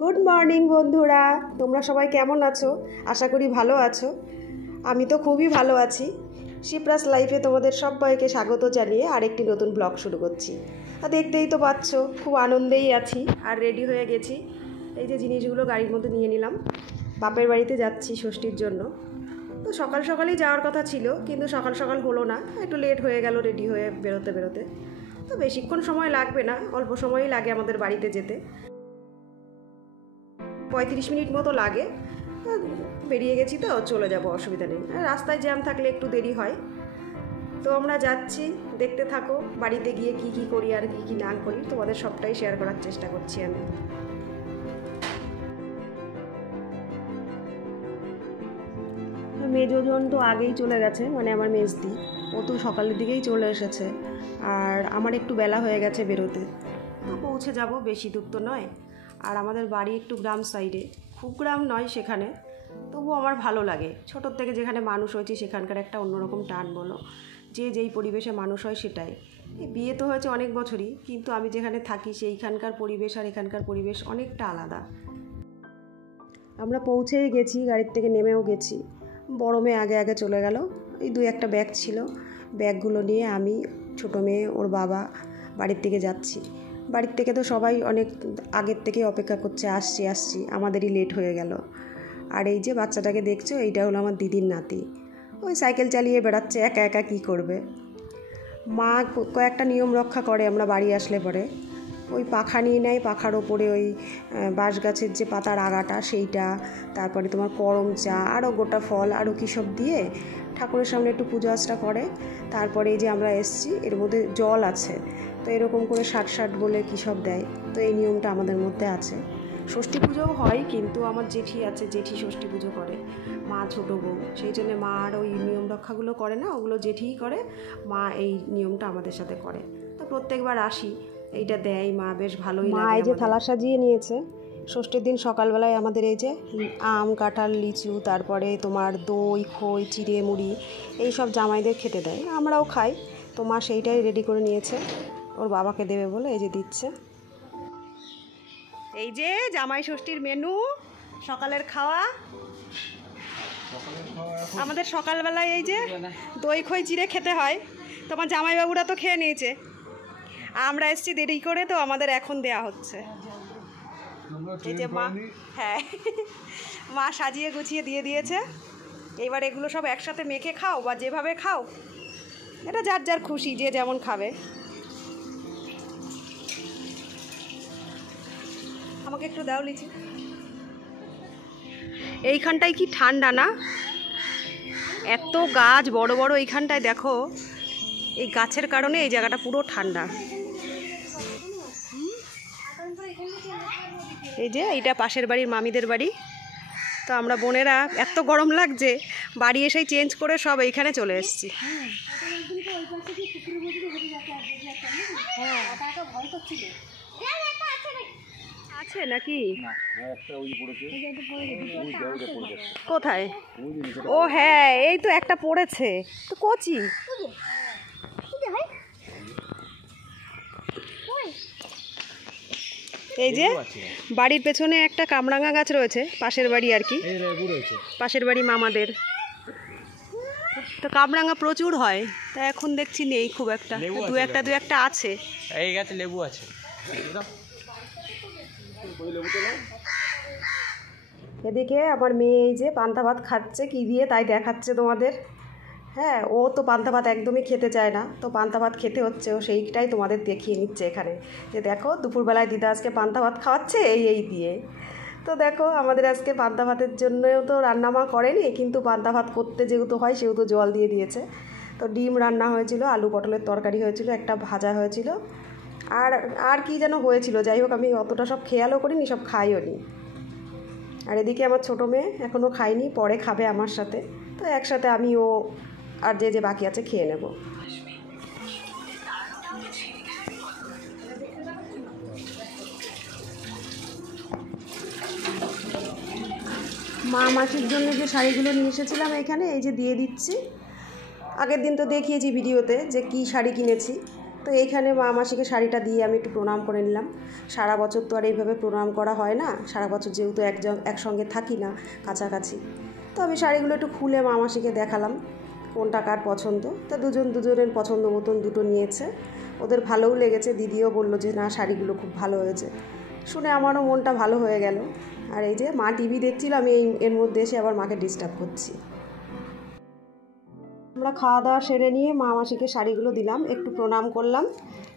Good morning বন্ধুরা, তোমরা সবাই কেমন আছো? আশা করি ভালো আছো। আমি তো খুবই ভালো আছি। শিপ্রাস লাইফে তোমাদের সবাইকে স্বাগত জানিয়ে আরেকটি নতুন ব্লগ শুরু করছি। আর দেখতেই তো পাচ্ছ, খুব আনন্দেই আছি আর রেডি হয়ে গেছি। এই যে জিনিসগুলো গাড়ির মধ্যে নিয়ে নিলাম, বাপের বাড়িতে যাচ্ছি ষষ্ঠীর জন্য। তো সকাল সকালেই যাওয়ার কথা ছিল, কিন্তু সকাল সকাল হলো না, একটু লেট হয়ে গেল রেডি হয়ে বেরোতে বেরোতে। তো বেশিক্ষণ সময় লাগবে না, অল্প সময়ই লাগে আমাদের বাড়িতে যেতে, 35 মিনিট মতো লাগে। বেরিয়ে গেছি তো, চলে যাব, অসুবিধা নেই। রাস্তায় জ্যাম থাকলে একটু দেরি হয়। তো আমরা যাচ্ছি, দেখতে থাকো বাড়িতে গিয়ে কি কি করি আর কি কি না করি, তোমাদের সবটাই শেয়ার করার চেষ্টা করছি আমি। মেজোজন তো আগেই চলে গেছে, মানে আমার মেজদি, ও তো সকালের দিকেই চলে এসেছে। আর আমার একটু বেলা হয়ে গেছে বেরোতে, তো পৌঁছে যাব, বেশি দূর তো নয়। আর আমাদের বাড়ি একটু গ্রাম সাইডে, খুব গ্রাম নয় সেখানে, তবুও আমার ভালো লাগে। ছোটোর থেকে যেখানে মানুষ হয়েছি সেখানকার একটা অন্যরকম টান বলো, যে যেই পরিবেশে মানুষ হয় সেটাই। বিয়ে তো হয়েছে অনেক বছরই, কিন্তু আমি যেখানে থাকি সেইখানকার পরিবেশ আর এখানকার পরিবেশ অনেকটা আলাদা। আমরা পৌঁছেই গেছি, গাড়ির থেকে নেমেও গেছি। বড় মেয়ে আগে আগে চলে গেল, এই 2-1টা ব্যাগ ছিল, ব্যাগগুলো নিয়ে আমি, ছোটো মেয়ে, ওর বাবা বাড়ির থেকে যাচ্ছি। বাড়ির থেকে তো সবাই অনেক আগের থেকে অপেক্ষা করছে, আসছি আসছি, আমাদেরই লেট হয়ে গেল। আর এই যে বাচ্চাটাকে দেখছো, এইটা হলো আমার দিদির নাতি, ওই সাইকেল চালিয়ে বেড়াচ্ছে, একা একা কী করবে। মা কয়েকটা নিয়ম রক্ষা করে আমরা বাড়ি আসলে পরে। ওই পাখা নিয়ে নেয়, পাখার ওপরে ওই বাঁশ গাছের যে পাতার আগাটা সেইটা, তারপরে তোমার করম চা, আরও গোটা ফল, আরও কী সব দিয়ে ঠাকুরের সামনে একটু পূজা আর্চা করে। তারপরে এই যে আমরা এসছি, এর মধ্যে জল আছে, তো এরকম করে 60 বলে কী সব দেয়। তো এই নিয়মটা আমাদের মধ্যে আছে। ষষ্ঠী পুজোও হয়, কিন্তু আমার জেঠি আছে, জেঠি ষষ্ঠী পুজো করে, মা ছোটো বউ, সেই জন্যে মা আর ওই নিয়ম রক্ষাগুলো করে না, ওগুলো জেঠিই করে, মা এই নিয়মটা আমাদের সাথে করে। তো প্রত্যেকবার আসি, এইটা দেয় মা, বেশ ভালোই লাগে। এই যে থালা সাজিয়ে নিয়েছে, ষষ্ঠীর দিন সকালবেলায় আমাদের এই যে আম, কাঁঠাল, লিচু, তারপরে তোমার দই, খই, চিড়ে মুড়ি, এই সব জামাইদের খেতে দেয়, আমরাও খাই। তো মা সেইটাই রেডি করে নিয়েছে, ওর বাবাকে দেবে বলে এই যে দিচ্ছে। এই যে জামাই ষষ্ঠীর মেনু, সকালের খাওয়া আমাদের সকালবেলায় এই যে দই, খই, চিড়ে খেতে হয়। তোমার জামাইবাবুরা তো খেয়ে নিয়েছে, আমরা এসছি দেরি করে, তো আমাদের এখন দেয়া হচ্ছে। এই যে মা, হ্যাঁ, মা সাজিয়ে গুছিয়ে দিয়ে দিয়েছে। এবার এগুলো সব একসাথে মেখে খাও বা যেভাবে খাও, এটা যার যার খুশি, যে যেমন খাবে। আমাকে একটু দাও লিচি। এইখানটায় কি ঠান্ডা না, এত গাছ বড় বড় এইখানটায় দেখো, এই গাছের কারণে এই জায়গাটা পুরো ঠান্ডা। এই যে এইটা পাশের বাড়ির মামিদের বাড়ি। তো আমরা বোনেরা, এত গরম লাগছে, বাড়ি এসেই চেঞ্জ করে সব এইখানে চলে এসেছি। আছে নাকি কোথায়? ও হ্যাঁ, এই তো একটা পড়েছে, তো কচি। এই যে বাড়ির পেছনে একটা কামরাঙা গাছ রয়েছে, পাশের বাড়ি আর কি, পাশের বাড়ি মামাদের। তো কামরাঙা প্রচুর হয়, তা এখন দেখছি নেই খুব একটা, দু একটা আছে। এই গাছে লেবু আছে। এদিকে আমার মেয়ে এই যে পান্তা ভাত খাচ্ছে, কি দিয়ে তাই দেখাচ্ছে তোমাদের। হ্যাঁ, ও তো পান্তা ভাত একদমই খেতে চায় না, তো পান্তা ভাত খেতে হচ্ছে, ও সেইটাই তোমাদের দেখিয়ে নিচ্ছে এখানে, যে দেখো দুপুরবেলায় দিদা আজকে পান্তা ভাত খাওয়াচ্ছে এই দিয়ে। তো দেখো আমাদের আজকে পান্তা ভাতের জন্যও তো রান্নামা করেনি, কিন্তু পান্তা ভাত করতে যেহেতু হয় সেহেতু জল দিয়ে দিয়েছে। তো ডিম রান্না হয়েছিল, আলু পটলের তরকারি হয়েছিল, একটা ভাজা হয়েছিল, আর আর কি যেন হয়েছিল, যাই হোক আমি অতটা সব খেয়ালও করিনি, সব খাইও নি। আর এদিকে আমার ছোটো মেয়ে এখনও খায়নি, পরে খাবে আমার সাথে, তো একসাথে আমি ও আর যে যে বাকি আছে খেয়ে নেব। মা মাসির জন্য যে শাড়িগুলো নিয়ে এসেছিলাম এখানে, এই যে দিয়ে দিচ্ছি। আগের দিন তো দেখিয়েছি ভিডিওতে যে কি শাড়ি কিনেছি, তো তো এইখানে মা মাসিকে শাড়িটা দিয়ে আমি একটু প্রণাম করে নিলাম। সারা বছর তো আর এইভাবে প্রণাম করা হয় না, সারা বছর যেহেতু একসঙ্গে থাকি না কাছাকাছি। তো আমি শাড়িগুলো একটু খুলে মা মাসিকে দেখালাম কোনটা কার পছন্দ। তো দুজনের পছন্দ মতন দুটো নিয়েছে, ওদের ভালোও লেগেছে। দিদিও বলল যে না শাড়িগুলো খুব ভালো হয়েছে, শুনে আমারও মনটা ভালো হয়ে গেল। আর এই যে মা টিভি দেখছিল, আমি এর মধ্যে এসে আবার মাকে ডিস্টার্ব করছি। আমরা খাওয়া দাওয়া সেরে নিয়ে মা মাসিকে শাড়িগুলো দিলাম, একটু প্রণাম করলাম।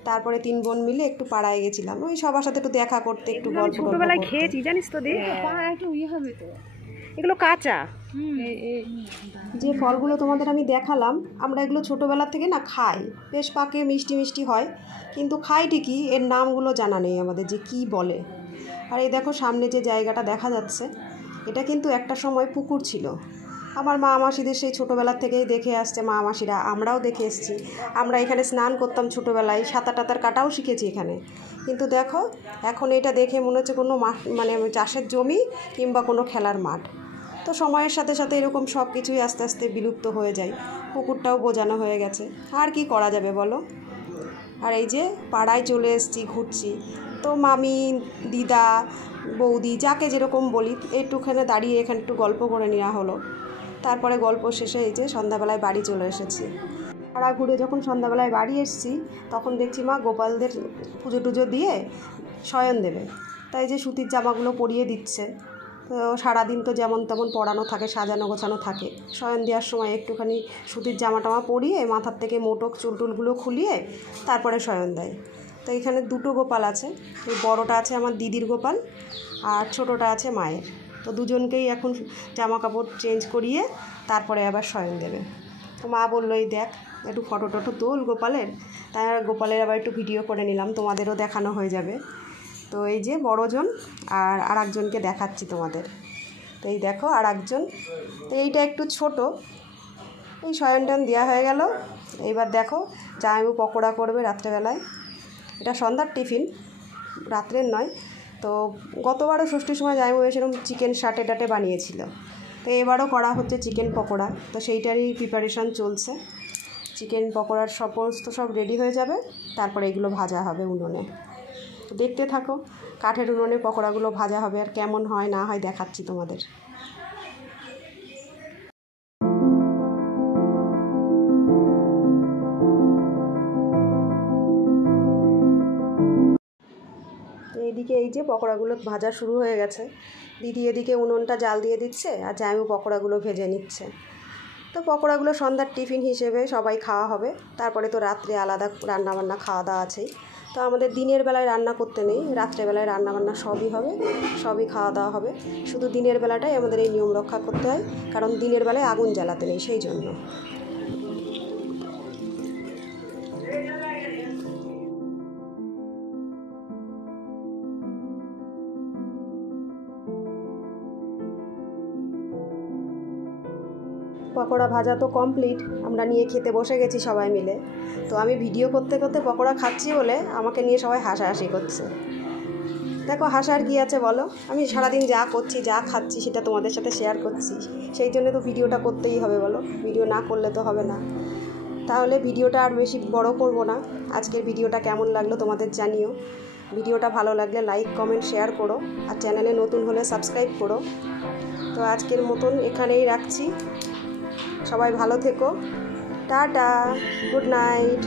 তারপরে 3 বোন মিলে একটু পাড়ায় গেছিলাম, ওই সবার সাথে একটু দেখা করতে, একটু গল্প ছোটবেলায় খেয়েছি জানিস তো দি, এগুলো কাঁচা। যে ফলগুলো তোমাদের আমি দেখালাম, আমরা এগুলো ছোটোবেলা থেকে না খাই, বেশ পাকে মিষ্টি মিষ্টি হয়, কিন্তু খাই ঠিকই, এর নামগুলো জানা নেই আমাদের যে কি বলে। আর এই দেখো সামনে যে জায়গাটা দেখা যাচ্ছে, এটা কিন্তু একটা সময় পুকুর ছিল। আমার মা মাসিদের সেই ছোটোবেলার থেকেই দেখে আসছে, মা মাসিরা, আমরাও দেখে এসেছি। আমরা এখানে স্নান করতাম ছোটোবেলায়, সাঁতার টাতার কাটাও শিখেছি এখানে। কিন্তু দেখো এখন এটা দেখে মনে হচ্ছে কোনো মানে চাষের জমি কিংবা কোনো খেলার মাঠ। তো সময়ের সাথে সাথে এরকম সব কিছুই আস্তে আস্তে বিলুপ্ত হয়ে যায়, পুকুরটাও বোঝানো হয়ে গেছে, আর কি করা যাবে বলো। আর এই যে পাড়ায় চলে এসেছি, ঘুরছি। তো মামি, দিদা, বৌদি, যাকে যেরকম বলি, একটুখানে দাঁড়িয়ে এখানে একটু গল্প করে নেওয়া হলো। তারপরে গল্প শেষে এই যে সন্ধ্যাবেলায় বাড়ি চলে এসেছি। পাড়া ঘুরে যখন সন্ধ্যাবেলায় বাড়ি এসেছি, তখন দেখছি মা গোপালদের পুজো টুজো দিয়ে শয়ন দেবে, তাই যে সুতির জামাগুলো পরিয়ে দিচ্ছে। তো সারাদিন তো যেমন তেমন পরানো থাকে, সাজানো গোছানো থাকে, শয়ন দেওয়ার সময় একটুখানি সুতির জামা টামা পরিয়ে মাথার থেকে মোটক চুলটুলগুলো খুলিয়ে তারপরে শয়ন দেয়। তো এখানে 2টো গোপাল আছে, ওই বড়োটা আছে আমার দিদির গোপাল, আর ছোটোটা আছে মায়ের। তো দুজনকেই এখন জামা কাপড় চেঞ্জ করিয়ে তারপরে আবার শয়ন দেবে। তো মা বললো এই দেখ একটু ফটো টটো তোল গোপালের, তাই গোপালের আবার একটু ভিডিও করে নিলাম, তোমাদেরও দেখানো হয়ে যাবে। তো এই যে বড়জন, আর একজনকে দেখাচ্ছি তোমাদের। তো এই দেখো আর একজন, তো এইটা একটু ছোট। এই শয়ন টয়ন দেওয়া হয়ে গেল। এইবার দেখো জামাইবাবু পকোড়া করবে রাত্রেবেলায়, এটা সন্ধ্যার টিফিন, রাত্রের নয়। তো গতবারও ষষ্ঠীর সময় জামাইবাবু সেরকম চিকেন সাটে টাটে বানিয়েছিল, তো এবারও করা হচ্ছে চিকেন পকোড়া। তো সেইটারই প্রিপারেশান চলছে। চিকেন পকোড়ার সমস্ত সব রেডি হয়ে যাবে, তারপরে এগুলো ভাজা হবে উনুনে। তো দেখতে থাকো, কাঠের উনুনে পকোড়াগুলো ভাজা হবে, আর কেমন হয় না হয় দেখাচ্ছি তোমাদের। এদিকে এই যে পকোড়াগুলো ভাজা শুরু হয়ে গেছে, দিদি এদিকে উনুনটা জাল দিয়ে দিচ্ছে, আর জামাইবাবু পকোড়াগুলো ভেজে নিচ্ছে। তো পকোড়াগুলো সন্ধ্যার টিফিন হিসেবে সবাই খাওয়া হবে, তারপরে তো রাত্রে আলাদা রান্নাবান্না খাওয়া দাওয়া আছেই। তো আমাদের দিনের বেলায় রান্না করতে নেই, রাত্রেবেলায় রান্নাবান্না সবই হবে, সবই খাওয়া দাওয়া হবে। শুধু দিনের বেলাটাই আমাদের এই নিয়ম রক্ষা করতে হয়, কারণ দিনের বেলায় আগুন জ্বালাতে নেই, সেই জন্য। পকোড়া ভাজা তো কমপ্লিট, আমরা নিয়ে খেতে বসে গেছি সবাই মিলে। তো আমি ভিডিও করতে করতে পকোড়া খাচ্ছি বলে আমাকে নিয়ে সবাই হাসাহাসি করছে। দেখো হাসার কী আছে বলো, আমি সারাদিন যা করছি যা খাচ্ছি সেটা তোমাদের সাথে শেয়ার করছি, সেই জন্য তো ভিডিওটা করতেই হবে বলো, ভিডিও না করলে তো হবে না। তাহলে ভিডিওটা আর বেশি বড় করব না। আজকের ভিডিওটা কেমন লাগলো তোমাদের জানিও। ভিডিওটা ভালো লাগলে লাইক কমেন্ট শেয়ার করো, আর চ্যানেলে নতুন হলে সাবস্ক্রাইব করো। তো আজকের মতন এখানেই রাখছি, সবাই ভালো থেকো, টাটা, গুড নাইট।